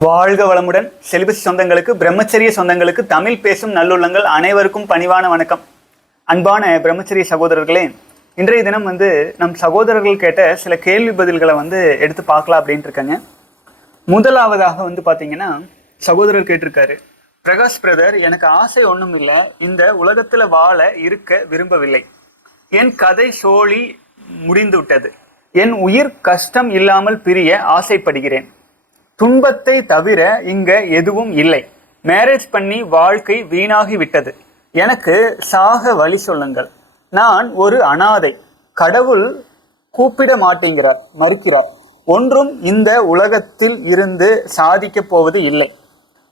வாழ்க வளமுடன். செலிபஸ் சொந்தங்களுக்கு, பிரம்மச்சரிய சொந்தங்களுக்கு, தமிழ் பேசும் நல்லுள்ளங்கள் அனைவருக்கும் பணிவான வணக்கம். அன்பான பிரம்மச்சரிய சகோதரர்களே, இன்றைய தினம் நம் சகோதரர்கள் கேட்ட சில கேள்வி பதில்களை எடுத்து பார்க்கலாம் அப்படின்ட்டு இருக்கேங்க. முதலாவதாக பார்த்தீங்கன்னா, சகோதரர் கேட்டிருக்காரு, பிரகாஷ் பிரதர், எனக்கு ஆசை ஒன்றும் இல்லை, இந்த உலகத்தில் வாழ இருக்க விரும்பவில்லை. என் கதை சோழி முடிந்து விட்டது. என் உயிர் கஷ்டம் இல்லாமல் பிரிய ஆசைப்படுகிறேன். துன்பத்தை தவிர இங்க எதுவும் இல்லை. மேரேஜ் பண்ணி வாழ்க்கை வீணாகி விட்டது. எனக்கு சாக வழி சொல்லுங்கள். நான் ஒரு அனாதை. கடவுள் கூப்பிட மாட்டேங்கிறார், மறுக்கிறார். ஒன்றும் இந்த உலகத்தில் இருந்து சாதிக்க போவது இல்லை.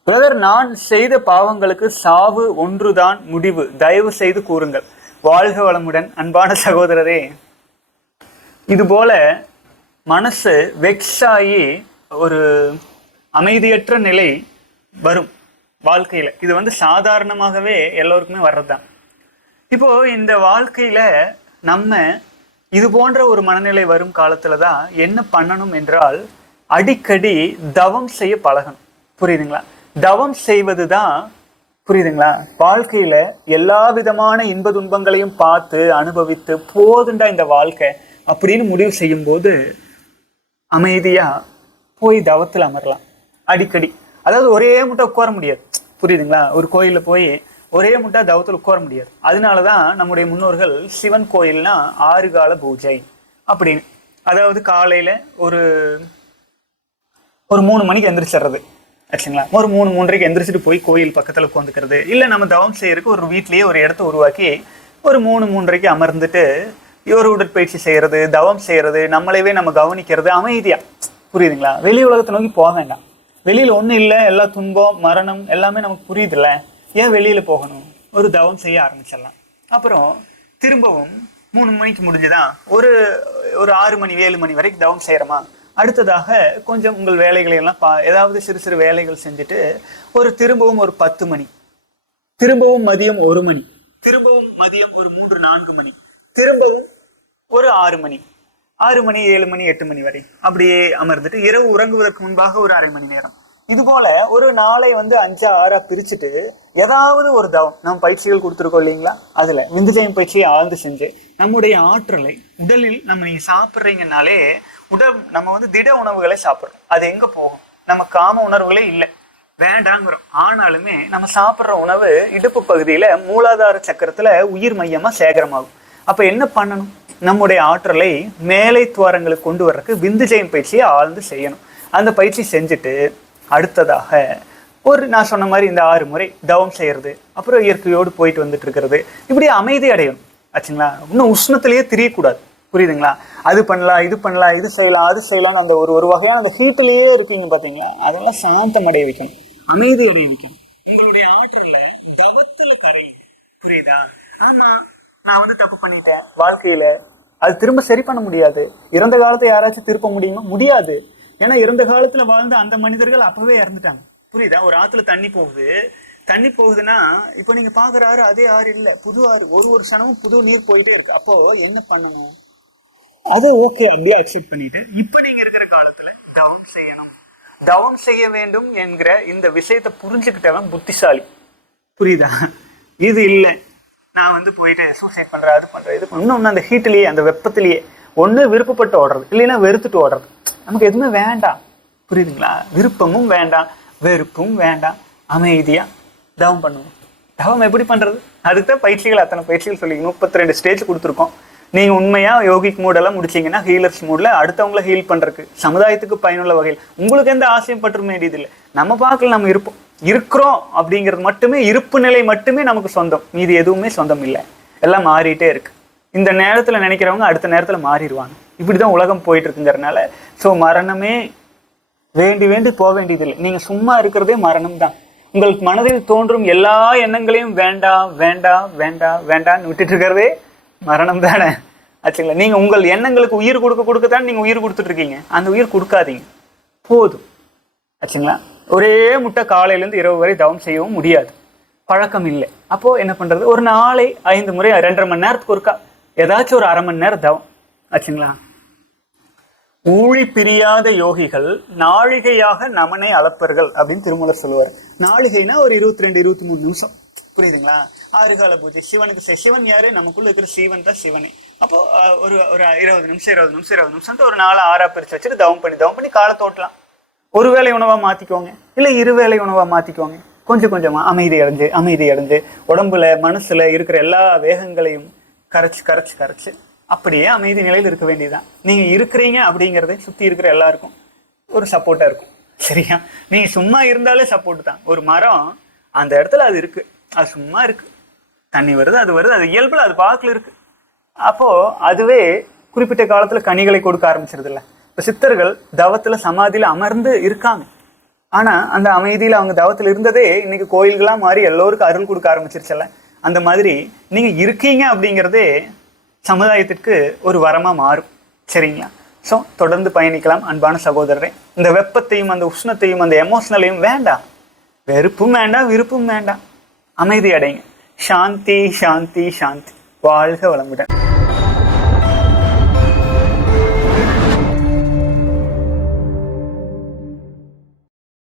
பிரதர், நான் செய்த பாவங்களுக்கு சாவு ஒன்றுதான் முடிவு. தயவு செய்து கூறுங்கள். வாழ்க வளமுடன். அன்பான சகோதரரே, இதுபோல மனசு வெக்ஸாகி ஒரு அமைதியற்ற நிலை வரும் வாழ்க்கையில். இது சாதாரணமாகவே எல்லோருக்குமே வர்றதுதான். இப்போ இந்த வாழ்க்கையில நம்ம இது போன்ற ஒரு மனநிலை வரும் காலத்துல தான் என்ன பண்ணணும் என்றால், அடிக்கடி தவம் செய்ய பழகணும். புரியுதுங்களா? தவம் செய்வது தான், புரியுதுங்களா, வாழ்க்கையில எல்லா விதமான இன்ப துன்பங்களையும் பார்த்து அனுபவித்து போதுண்டா இந்த வாழ்க்கை அப்படின்னு முடிவு செய்யும் போது அமைதியா போய் தவத்தில் அமரலாம். அடிக்கடி, அதாவது ஒரே முட்டை உட்கார முடியாது. புரியுதுங்களா? ஒரு கோயிலில் போய் ஒரே முட்டை தவத்தில் உட்கார முடியாது. அதனாலதான் நம்முடைய முன்னோர்கள் சிவன் கோயில்னா 6 கால பூஜை அப்படின்னு, அதாவது காலையில ஒரு 3 மணிக்கு எந்திரிச்சிடுறது ஆச்சுங்களா, ஒரு 3-3:30 எந்திரிச்சிட்டு போய் கோயில் பக்கத்துல உட்காந்துக்கிறது. இல்லை நம்ம தவம் செய்யறதுக்கு ஒரு வீட்லயே ஒரு இடத்த உருவாக்கி ஒரு 3-3:30 அமர்ந்துட்டு ஒரு உடற்பயிற்சி செய்யறது, தவம் செய்யறது, நம்மளைவே நம்ம கவனிக்கிறது அமைதியா. புரியுதுங்களா? வெளி உலகத்தை நோக்கி போக வேண்டாம். வெளியில ஒன்றும் இல்லை, எல்லா துன்பம் மரணம் எல்லாமே நமக்கு புரியுதுல்ல, ஏன் வெளியில போகணும்? ஒரு தவம் செய்ய ஆரம்பிச்சிடலாம். அப்புறம் திரும்பவும் 3 மணிக்கு முடிஞ்சுதான் ஒரு 6 மணி 7 மணி வரைக்கும் தவம் செய்யறோமா, அடுத்ததாக கொஞ்சம் உங்கள் வேலைகளை எல்லாம் ஏதாவது சிறு சிறு வேலைகள் செஞ்சுட்டு திரும்பவும் ஒரு 10 மணி, திரும்பவும் மதியம் 1 மணி, திரும்பவும் மதியம் ஒரு 3-4 மணி, திரும்பவும் ஒரு 6 மணி, 6 மணி 7 மணி 8 மணி வரை அப்படியே அமர்ந்துட்டு இரவு உறங்குவதற்கு முன்பாக ஒரு 1/2 மணி நேரம். இது போல ஒரு நாளை 5-6 பிரிச்சுட்டு ஏதாவது ஒரு தவம், நம்ம பயிற்சிகள் கொடுத்துருக்கோம் இல்லைங்களா, அதுல விந்துஜயம் பயிற்சியை ஆழ்ந்து செஞ்சு நம்முடைய ஆற்றலை உடலில் நீங்க சாப்பிட்றீங்கனாலே நம்ம திட உணவுகளை சாப்பிட்றோம். அது எங்க போகும்? நம்ம காம உணர்வுகளே இல்லை, வேண்டாங்கிறோம். ஆனாலுமே நம்ம சாப்பிட்ற உணவு இடுப்பு பகுதியில மூலாதார சக்கரத்துல உயிர் மையமா சேகரமாகும். அப்ப என்ன பண்ணணும்? நம்முடைய ஆற்றலை மேலை துவாரங்களுக்கு கொண்டு வர்றதுக்கு விந்துஜயம் பயிற்சியை ஆழ்ந்து செய்யணும். அந்த பயிற்சி செஞ்சுட்டு அடுத்ததாக நான் சொன்ன மாதிரி இந்த 6 முறை தவம் செய்யறது, அப்புறம் இயற்கையோடு போயிட்டு வந்துட்டு இருக்கிறது, இப்படி அமைதி அடையணும் ஆச்சுங்களா. இன்னும் உஷ்ணத்திலேயே தெரியக்கூடாது. புரியுதுங்களா? அது பண்ணலாம், இது பண்ணலாம், இது செய்யலாம், அது செய்யலாம், அந்த ஒரு வகையான அந்த ஹீட்டிலேயே இருக்கீங்க பாத்தீங்களா, அதெல்லாம் சாந்தம் அடைய வைக்கணும், அமைதி அடைய வைக்கணும். உங்களுடைய ஆற்றல தவத்துல கரை. புரியுதா? ஆனா நான் தப்பு பண்ணிட்டேன் வாழ்க்கையில, அது திரும்ப சரி பண்ண முடியாது. இறந்த காலத்தை யாராச்சும் திருப்ப முடியுமா? முடியாது. ஏன்னா இறந்த காலத்துல வாழ்ந்த அந்த மனிதர்கள் அப்பவே இறந்துட்டாங்க. புரியுதா? ஒரு ஆத்துல தண்ணி போகுதுன்னா இப்ப நீங்க பாக்குற ஆறு அதே ஆறு இல்ல, புது ஆறு. ஒரு சனமும் புது நீர் போயிட்டே இருக்கு. அப்போ என்ன பண்ணணும்? அதை ஓகே அப்படியே அக்செப்ட் பண்ணிட்டு இப்ப நீங்க இருக்கிற காலத்துல தவம் செய்யணும், தவம் செய்ய வேண்டும் என்கிற இந்த விஷயத்தை புரிஞ்சுக்கிட்டவன் புத்திசாலி. புரியுதா? இது இல்லை, நான் போயிட்டு சூசைட் பண்றேன், அது பண்றேன், இது இன்னொன்னு அந்த ஹீட்லயே அந்த வெப்பத்திலேயே ஒண்ணு விருப்பப்பட்டு ஓடுறது, இல்லைன்னா வெறுத்துட்டு ஓடுறது. நமக்கு எதுவுமே வேண்டாம். புரியுதுங்களா? விருப்பமும் வேண்டாம், வெறுப்பும் வேண்டாம். அமைதியா தவம் பண்ணுவோம். தவம் எப்படி பண்றது? அதுக்குதான் பயிற்சிகள், அத்தனை பயிற்சிகள் சொல்லி 32 ஸ்டேஜ் கொடுத்துருக்கோம். நீங்க உண்மையா யோகிக் மூடெல்லாம் முடிச்சீங்கன்னா ஹீலர்ஸ் மூட்ல அடுத்தவங்களை ஹீல் பண்றதுக்கு, சமுதாயத்துக்கு பயனுள்ள வகையில் உங்களுக்கு எந்த ஆசையும் பற்ற வேண்டியது இல்லை. நம்ம பார்க்கல, நம்ம இருக்கிறோம் அப்படிங்கிறது மட்டுமே, இருப்பு நிலை மட்டுமே நமக்கு சொந்தம். மீது எதுவுமே சொந்தம் இல்லை. எல்லாம் மாறிட்டே இருக்கு. இந்த நேரத்துல நினைக்கிறவங்க அடுத்த நேரத்துல மாறிடுவாங்க. இப்படிதான் உலகம் போயிட்டு இருக்குங்கிறதுனால மரணமே வேண்டி போக வேண்டியதில்லை. நீங்க சும்மா இருக்கிறதே மரணம் தான். உங்களுக்கு மனதில் தோன்றும் எல்லா எண்ணங்களையும் வேண்டாம் வேண்டாம் வேண்டாம் வேண்டாம்னு விட்டுட்டு இருக்கிறதே மரணம் தானே ஆச்சுங்களா. நீங்க உங்கள் எண்ணங்களுக்கு உயிர் கொடுக்கத்தான் நீங்க உயிர் கொடுத்துட்டு இருக்கீங்க. அந்த உயிர் கொடுக்காதீங்க, போதும் ஆச்சுங்களா. ஒரே முட்டை காலையிலேருந்து இரவு வரை தவம் செய்யவும் முடியாது, பழக்கம் இல்லை. அப்போ என்ன பண்றது? ஒரு நாளை 5 முறை 2.5 மணி நேரத்துக்கு ஒருக்கா ஏதாச்சும் ஒரு 1/2 மணி நேரம் தவம் ஆச்சுங்களா. ஊழி பிரியாத யோகிகள் நாழிகையாக நமனை அளப்பர்கள் அப்படின்னு திருமூலர் சொல்லுவார். நாழிகைனா ஒரு 22-23 நிமிஷம், புரியுதுங்களா? 6 கால பூஜை சிவனுக்கு சிவன் யாரு? நமக்குள்ள இருக்கிற சிவன் தான் சிவனே. அப்போ ஒரு ஒரு 20 நிமிஷம் ஒரு 4-6 பிரிச்சு வச்சுட்டு தவம் பண்ணி காலத்தை ஓட்டலாம். ஒரு வேளை உணவா மாத்திக்கோங்க, இல்ல 2 வேளை உணவா மாத்திக்கோங்க. கொஞ்சம் கொஞ்சமா அமைதி அடைஞ்சு உடம்புல மனசுல இருக்கிற எல்லா வேகங்களையும் கரைச்சு அப்படியே அமைதி நிலையில் இருக்க வேண்டியதுதான். நீங்க இருக்கிறீங்க அப்படிங்கறத சுத்தி இருக்கிற எல்லாருக்கும் ஒரு சப்போர்ட்டா இருக்கும். சரியா? நீங்க சும்மா இருந்தாலே சப்போர்ட் தான். ஒரு மரம் அந்த இடத்துல அது இருக்கு, அது சும்மா இருக்கு, தண்ணி வருது, அது இயல்புல அது பாக்குல இருக்கு. அப்போ அதுவே குறிப்பிட்ட காலத்துல கனிகளை கொடுக்க ஆரம்பிச்சிருது இல்ல. இப்ப சித்தர்கள் தவத்துல சமாதியில அமர்ந்து இருக்காங்க, ஆனா அந்த அமைதியில அவங்க தவத்துல இருந்ததே இன்னைக்கு கோயில்களா மாறி எல்லோருக்கும் அருள் கொடுக்க ஆரம்பிச்சிருச்சல்ல. அந்த மாதிரி நீங்க இருக்கீங்க அப்படிங்கிறதே சமுதாயத்திற்கு ஒரு வரமா மாறும். சரிங்களா? ஸோ தொடர்ந்து பயணிக்கலாம் அன்பான சகோதரரே. இந்த வெப்பத்தையும் அந்த உஷ்ணத்தையும் அந்த எமோஷனலையும் வேண்டாம், வெறுப்பும் வேண்டாம், விருப்பும் வேண்டாம், அமைதி அடைங்க. சாந்தி சாந்தி சாந்தி. வாழ்க வளமுடன்.